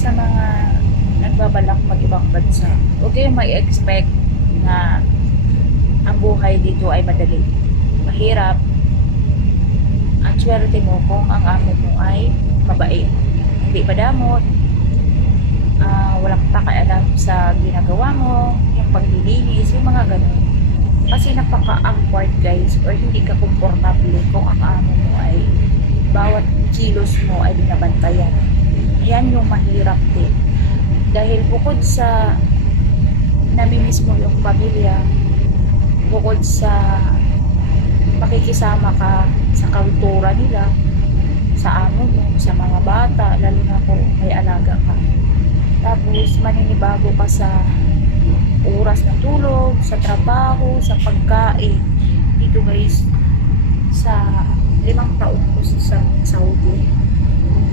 sa mga nagbabalak mag-ibang bansa, huwag kayong may-expect na ang buhay dito ay madali. Mahirap. Ang swerte mo kung ang amo mo ay mabait. Hindi padamot, walang pakialam sa ginagawa mo, yung paglilinis, yung mga ganun. Kasi napaka-awkward guys, or hindi ka komportable kung ang amo mo ay bawat kilos mo ay binabantayan. Yan yung mahirap din. Dahil bukod sa namimiss mo yung pamilya, bukod sa makikisama ka sa kultura nila, sa amo mo, sa mga bata, lalo na kung may alaga ka. Tapos maninibago ka sa oras ng tulog, sa trabaho, sa pagkain. Dito guys, sa 5 taon ko sa Saudi,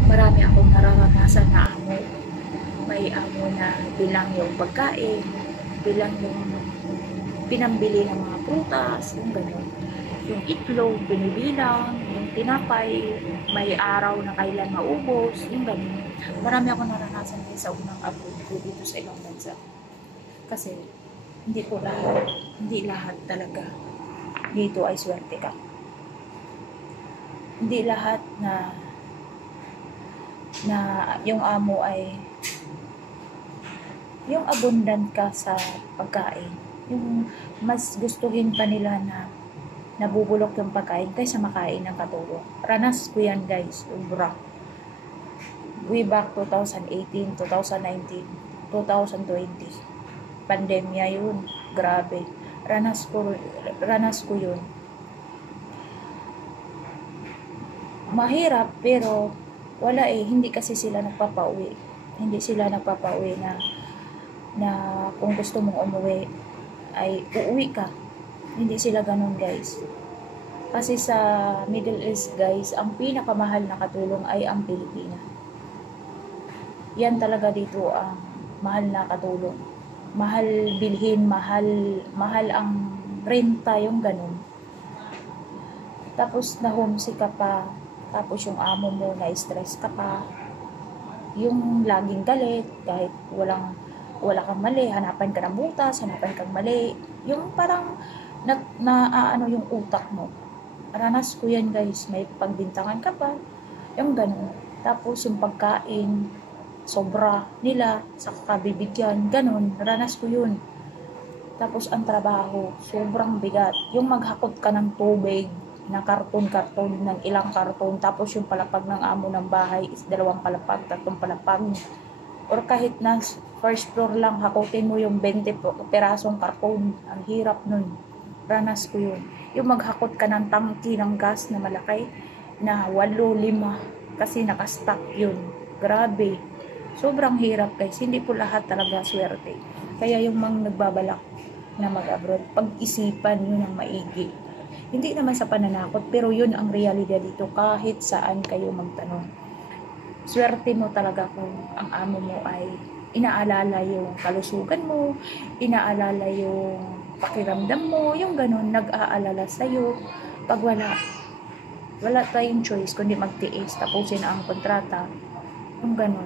marami akong nararanasan na amo. May amo na bilang yung pagkain, bilang yung pinambili ng mga prutas, yung gano'n. Yung itlog, binibilang, yung tinapay, may araw na kailan maubos, yung gano'n. Marami akong naranasan din sa unang abroad ko dito sa ibang bansa. Kasi hindi lahat talaga dito ay swerte ka. Hindi lahat na yung amo ay yung abundant ka sa pagkain. Yung mas gustuhin pa nila na nabubulok yung pagkain kaysa makain ng katulong. Ranas ko yan guys, ubra. Way back 2018, 2019, 2020. Pandemya yun. Grabe. Ranas ko yun. Mahirap pero wala hindi kasi sila nagpapauwi. Hindi sila nagpapauwi na kung gusto mong umuwi ay uuwi ka. Hindi sila ganun guys. Kasi sa Middle East guys, ang pinakamahal na katulong ay ang Pilipinas. Yan talaga dito ang mahal na katulong. Mahal bilhin, mahal ang renta, yung ganun. Tapos na homesick ka pa, tapos yung amo mo na stress ka pa, yung laging galit kahit wala kang mali, hanapan ka ng butas, hanapan kang mali, yung parang ano yung utak mo. Ranas ko yan guys, may pagbintangan ka pa, yung ganun. Tapos yung pagkain, sobra nila sa kabibigyan, ganun, ranas ko yun. Tapos ang trabaho, sobrang bigat. Yung maghakot ka ng tubig, na karton-karton, ng ilang karton, tapos yung palapag ng amo ng bahay is 2 palapag, 3 palapag. Or kahit na first floor lang, hakutin mo yung 20 perasong karton. Ang hirap nun. Ranas ko yun. Yung maghakot ka ng tangki ng gas na malaki, na 8-5, kasi nakastock yun. Grabe. Sobrang hirap guys. Hindi po lahat talaga swerte. Kaya yung mga nagbabalak na mag-abroad, pag-isipan yun ang maigi. Hindi naman sa pananakot, pero yun ang realidad dito kahit saan kayo magtanong. Swerte mo talaga kung ang amo mo ay inaalala yung kalusugan mo, inaalala yung pakiramdam mo, yung ganun, nag-aalala sa'yo. Pag wala tayong choice kundi magtiis, tapusin ang kontrata, yung ganun.